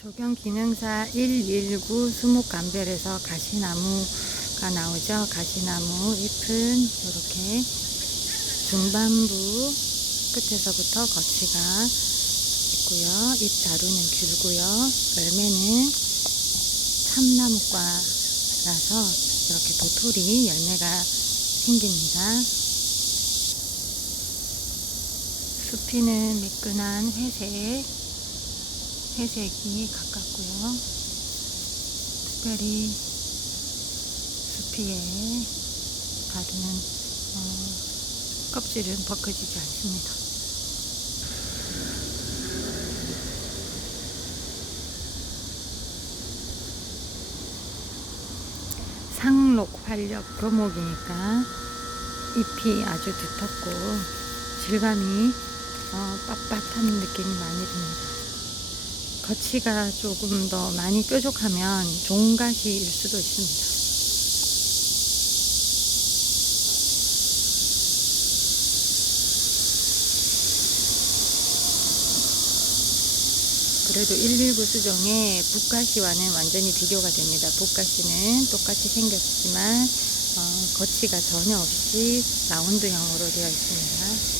조경 기능사 119 수목감별에서 가시나무가 나오죠. 가시나무 잎은 이렇게 중반부 끝에서부터 거치가 있고요. 잎 자루는 길고요. 열매는 참나무과라서 이렇게 도토리 열매가 생깁니다. 숲이는 매끈한 회색, 회색이 가깝고요. 특별히 숲이에 바르는 어, 껍질은 벗겨지지 않습니다. 상록 활력 교목이니까 잎이 아주 두텁고 질감이 어, 빳빳한 느낌이 많이 듭니다. 거치가 조금 더 많이 뾰족하면 종갓이일 수도 있습니다. 그래도 119 수종의 북가시와는 완전히 비교가 됩니다. 북가시는 똑같이 생겼지만 어, 거치가 전혀 없이 라운드형으로 되어 있습니다.